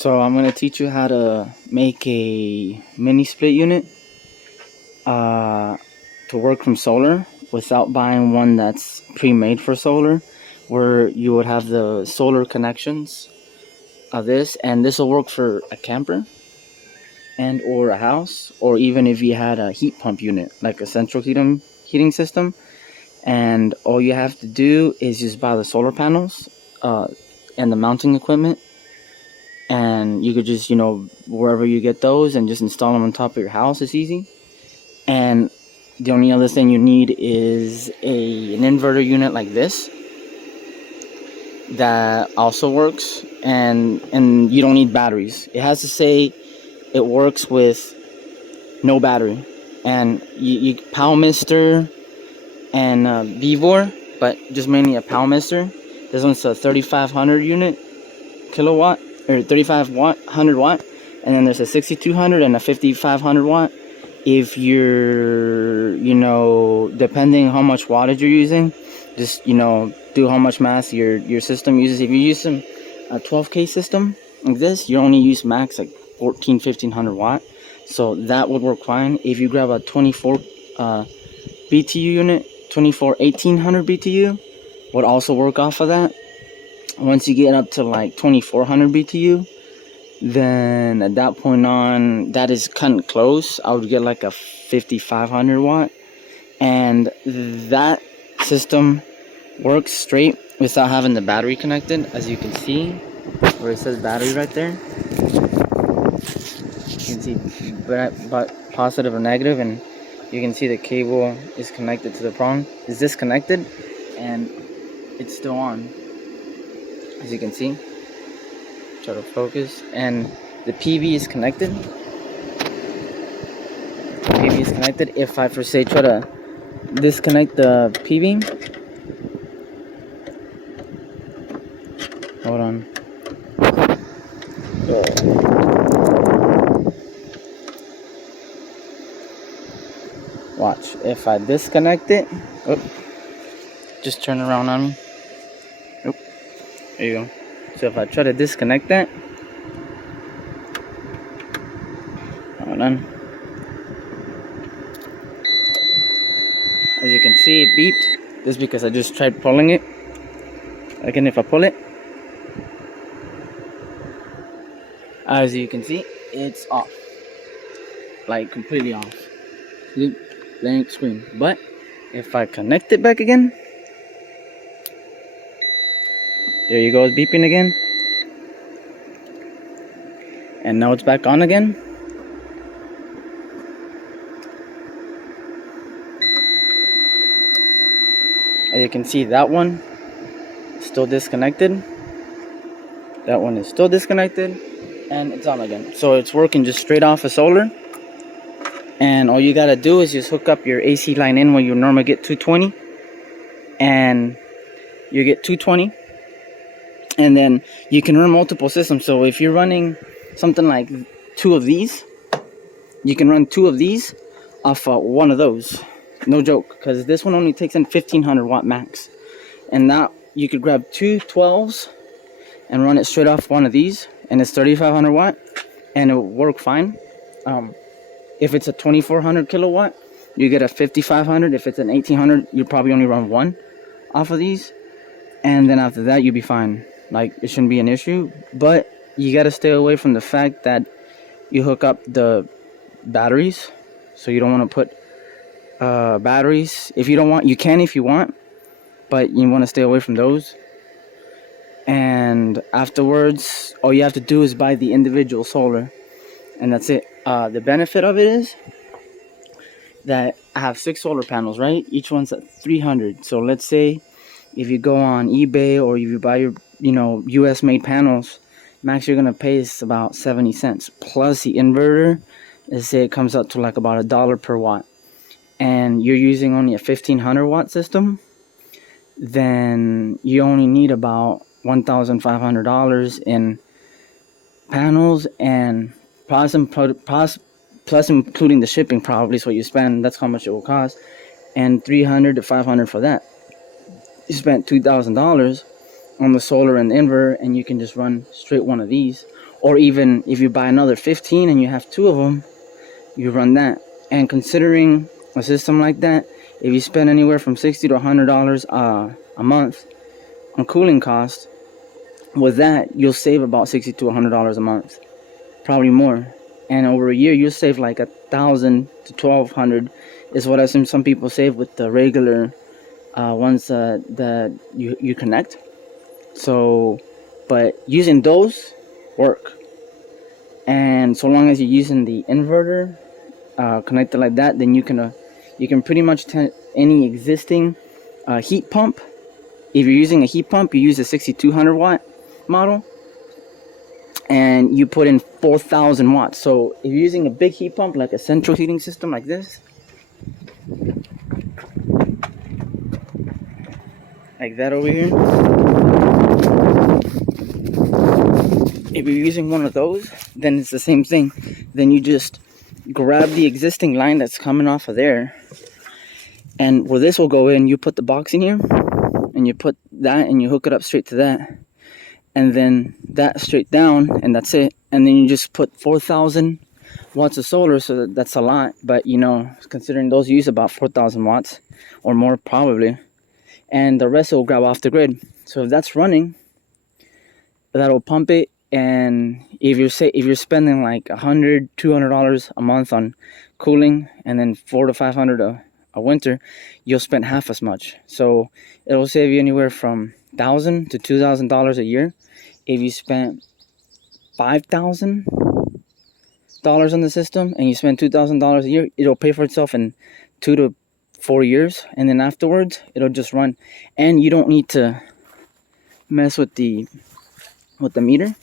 So I'm gonna teach you how to make a mini split unit to work from solar without buying one that's pre-made for solar, where you would have the solar connections of this, and this will work for a camper and or a house, or even if you had a heat pump unit like a central heating system. And all you have to do is just buy the solar panels and the mounting equipment, and you could just, wherever you get those, and just install them on top of your house. It's easy. And the only other thing you need is an inverter unit like this that also works, and you don't need batteries. It has to say it works with no battery. And you Powmister and Vevor, but just mainly a Powmister. This one's a 3500 unit kilowatt, or 3500 watt, and then there's a 6200 and a 5500 watt. If you're, depending how much wattage you're using, just, do how much mass your system uses. If you use a 12K system like this, you only use max like 1500 watt, so that would work fine. If you grab a 24 BTU unit, 1800 BTU would also work off of that. Once you get up to like 2400 BTU, then at that point on, that is kind of close. I would get like a 5500 watt, and that system works straight without having the battery connected. As you can see where it says battery right there, you can see but positive or negative, and you can see the cable is connected to the prong, is disconnected, and it's still on, as you can see. Try to focus, and the PV is connected. If I for say try to disconnect the PV, hold on. Watch, if I disconnect it, just turn around on me. There you go. So if I try to disconnect that, hold on. As you can see, it beeped. This is because I just tried pulling it. Again, if I pull it, as you can see, it's off. Like completely off. Blank screen. But if I connect it back again, there you go, it's beeping again. And now it's back on again. As you can see, that one is still disconnected. That one is still disconnected. And it's on again. So it's working just straight off of solar. And all you gotta do is just hook up your AC line in where you normally get 220. And you get 220. And then you can run multiple systems. So if you're running something like two of these, you can run two of these off one of those. No joke, because this one only takes in 1500 watt max. And that you could grab two 12s and run it straight off one of these, and it's 3500 watt, and it will work fine. If it's a 2400 kilowatt, you get a 5500. If it's an 1800, you probably only run one off of these, and then after that you'll be fine. Like, it shouldn't be an issue. But you got to stay away from the fact that you hook up the batteries. So you don't want to put batteries. If you don't want, you can if you want, but you want to stay away from those. And afterwards, all you have to do is buy the individual solar, and that's it. The benefit of it is that I have 6 solar panels, right? Each one's at 300. So let's say if you go on eBay or if you buy your US made panels, max you're gonna pay is about 70 cents plus the inverter. Let's say it comes up to like about $1 per watt, and you're using only a 1500 watt system, then you only need about $1,500 in panels, and plus including the shipping, probably. So you spend, that's how much it will cost, and $300 to $500 for that. You spent $2,000 on the solar and the inverter, and you can just run straight one of these. Or even if you buy another 15 and you have 2 of them, you run that. And considering a system like that, if you spend anywhere from $60 to $100 a month on cooling costs, with that you'll save about $60 to $100 a month, probably more. And over a year you'll save like $1,000 to $1,200 is what I've seen some people save with the regular ones that you connect. So, but using those work, and so long as you're using the inverter connected like that, then you can pretty much any existing heat pump. If you're using a heat pump, you use a 6200 watt model, and you put in 4,000 watts. So if you're using a big heat pump, like a central heating system like this, like that over here, if you're using one of those, then it's the same thing. Then you just grab the existing line that's coming off of there, and where this will go in, you put the box in here, and you put that, and you hook it up straight to that, and then that straight down, and that's it. And then you just put 4,000 watts of solar. So that's a lot, but you know, considering those use about 4,000 watts or more probably, and the rest will grab off the grid. So if that's running, that'll pump it. And if you're spending like $100, $200 a month on cooling, and then $400 to $500 a winter, you'll spend half as much. So it'll save you anywhere from $1,000 to $2,000 a year. If you spent $5,000 on the system and you spend $2,000 a year, it'll pay for itself in 2 to 4 years, and then afterwards it'll just run, and you don't need to mess with the meter.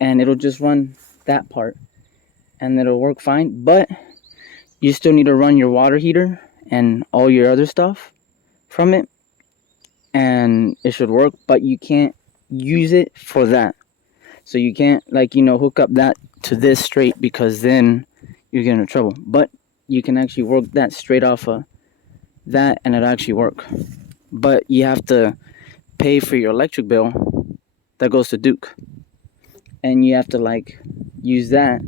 And it'll just run that part, and it'll work fine. But you still need to run your water heater and all your other stuff from it, and it should work. But you can't use it for that. So you can't, like, you know, hook up that to this straight, because then you're getting in trouble. But you can actually work that straight off of that, and it'll actually work. But you have to pay for your electric bill that goes to Duke, and you have to like use that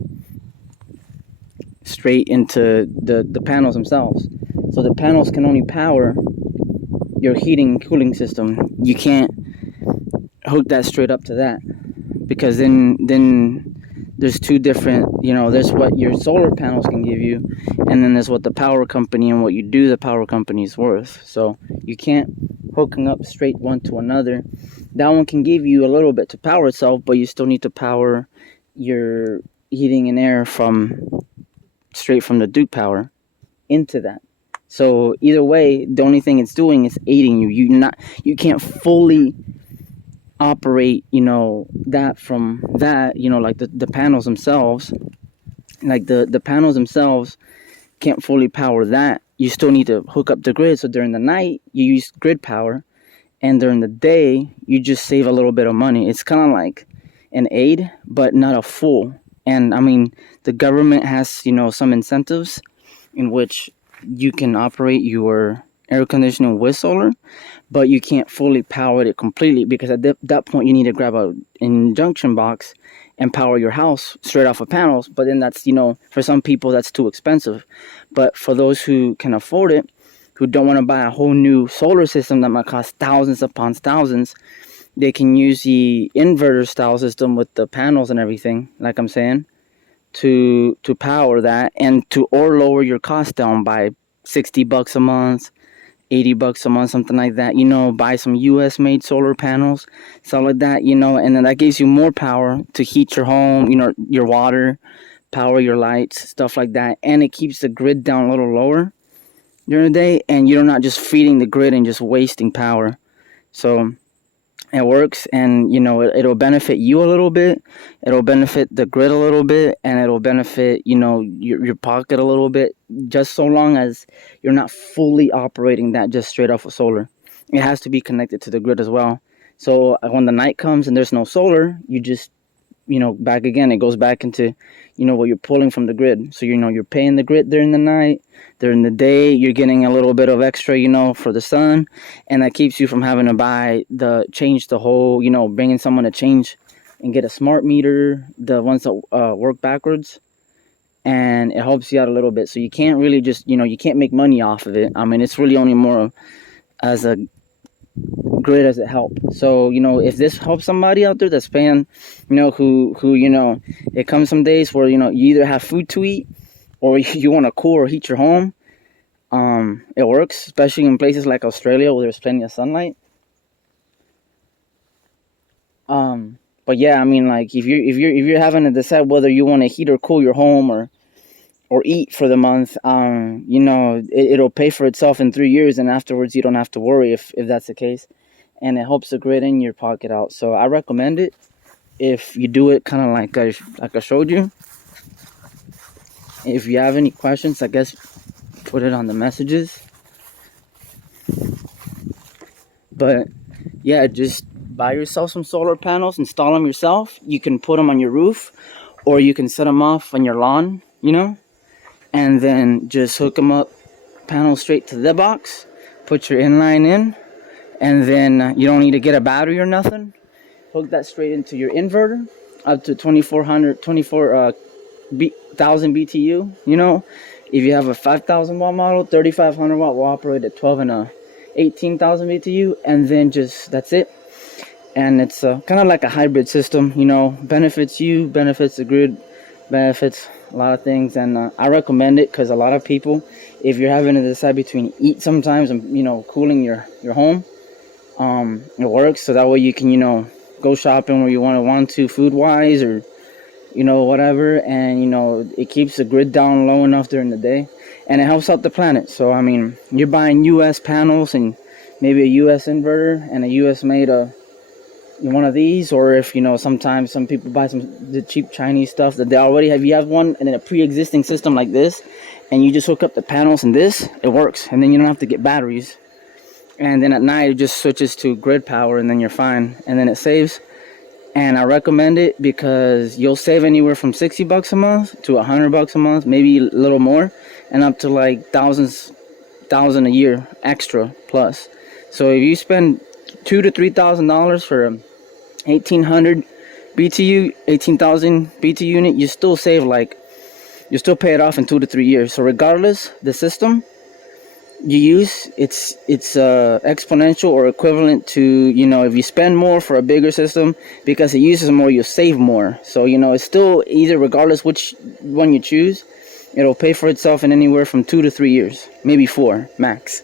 straight into the panels themselves. So the panels can only power your heating and cooling system. You can't hook that straight up to that, because then there's two different, you know, there's what your solar panels can give you, and then there's what the power company and what you do the power company is worth. So you can't hooking up straight one to another. That one can give you a little bit to power itself, but you still need to power your heating and air from straight from the Duke power into that. So either way, the only thing it's doing is aiding you. You can't fully operate, you know, that from that, you know, like the panels themselves, like the panels themselves can't fully power that. You still need to hook up the grid. So during the night you use grid power, and during the day you just save a little bit of money. It's kind of like an aid, but not a full. And I mean, the government has, you know, some incentives in which you can operate your air conditioning with solar, but you can't fully power it completely, because at that point you need to grab an junction box and power your house straight off of panels. But then that's, you know, for some people that's too expensive. But for those who can afford it, who don't want to buy a whole new solar system that might cost thousands upon thousands, they can use the inverter style system with the panels and everything, like I'm saying, to power that, and to or lower your cost down by $60 a month, $80 a month, something like that. You know, buy some US made solar panels, stuff like that, you know, and then that gives you more power to heat your home, you know, your water, power your lights, stuff like that. And it keeps the grid down a little lower during the day, and you're not just feeding the grid and just wasting power. So it works, and you know, it'll benefit you a little bit, it'll benefit the grid a little bit, and it'll benefit, you know, your pocket a little bit, just so long as you're not fully operating that just straight off of solar. It has to be connected to the grid as well. So when the night comes and there's no solar, you just back again, it goes back into, what you're pulling from the grid. So, you're paying the grid during the night, during the day, you're getting a little bit of extra, for the sun. And that keeps you from having to change the whole, bringing someone to change and get a smart meter, the ones that work backwards. And it helps you out a little bit. So you can't really just, you can't make money off of it. I mean, it's really only more as a grid as it helps. So, if this helps somebody out there that's paying, who it comes some days where, you either have food to eat or you want to cool or heat your home. It works, especially in places like Australia where there's plenty of sunlight. But yeah, I mean, like if you're having to decide whether you want to heat or cool your home or eat for the month, it'll pay for itself in 3 years, and afterwards you don't have to worry if that's the case. And it helps the grid in your pocket out. So I recommend it if you do it kind of like I showed you. If you have any questions, I guess put it on the messages. But yeah, just buy yourself some solar panels, install them yourself. You can put them on your roof, or you can set them off on your lawn, and then just hook them up, panels straight to the box, put your inline in, and then you don't need to get a battery or nothing. Hook that straight into your inverter, up to 24,000 BTU. If you have a 5,000 watt model, 3,500 watt will operate at 12 and 18,000 BTU, and then that's it. And it's kind of like a hybrid system, benefits you, benefits the grid, benefits a lot of things. And I recommend it because a lot of people, if you're having to decide between eat sometimes and cooling your home, it works. So that way you can go shopping where you want to food wise, or whatever, and it keeps the grid down low enough during the day, and it helps out the planet. So I mean, you're buying US panels and maybe a US inverter and a US made one of these, or if sometimes some people buy the cheap Chinese stuff that they already have. You have one and then a pre-existing system like this, and you just hook up the panels and it works, and then you don't have to get batteries. And then at night it just switches to grid power, and then you're fine, and then it saves. And I recommend it because you'll save anywhere from $60 a month to $100 a month, maybe a little more, and up to like $1,000 a year extra plus. So if you spend $2,000 to $3,000 for 1,800 BTU, 18,000 BTU unit, you still save you still pay it off in 2 to 3 years. So regardless, the system you use, it's exponential or equivalent to, if you spend more for a bigger system, because it uses more, you save more. So it's still either, regardless which one you choose, it'll pay for itself in anywhere from 2 to 3 years, maybe 4 max,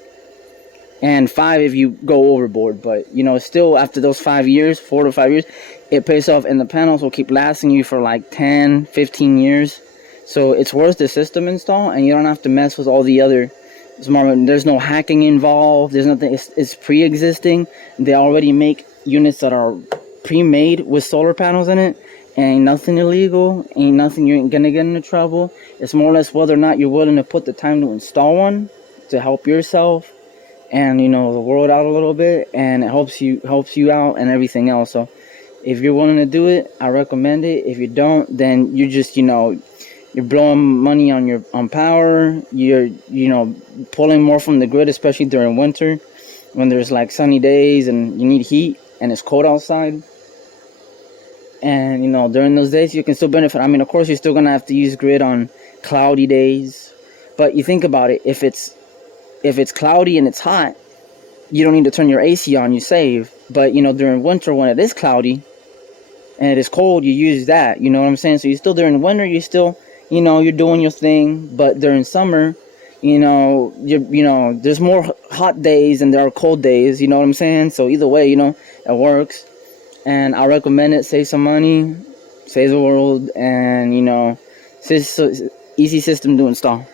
and 5 if you go overboard. But still after those 5 years, 4 to 5 years, it pays off, and the panels will keep lasting you for like 10-15 years. So it's worth the system install, and you don't have to mess with all the other smart. There's no hacking involved. There's nothing. It's pre-existing. They already make units that are pre-made with solar panels in it. Ain't nothing illegal. Ain't nothing you ain't gonna get into trouble. It's more or less whether or not you're willing to put the time to install one to help yourself and the world out a little bit, and it helps you out and everything else. So if you're willing to do it, I recommend it. If you don't, then you just you're blowing money on power. You're pulling more from the grid, especially during winter when there's like sunny days and you need heat and it's cold outside. And during those days you can still benefit. I mean, of course you're still gonna have to use grid on cloudy days, but you think about it, if it's cloudy and it's hot, you don't need to turn your AC on, you save. But during winter when it is cloudy and it is cold, you use that. You know what I'm saying? So you still, during winter, you still you're doing your thing. But during summer, there's more hot days and there are cold days. You know what I'm saying? So either way, it works. And I recommend it. Save some money, save the world, and it's easy system to install.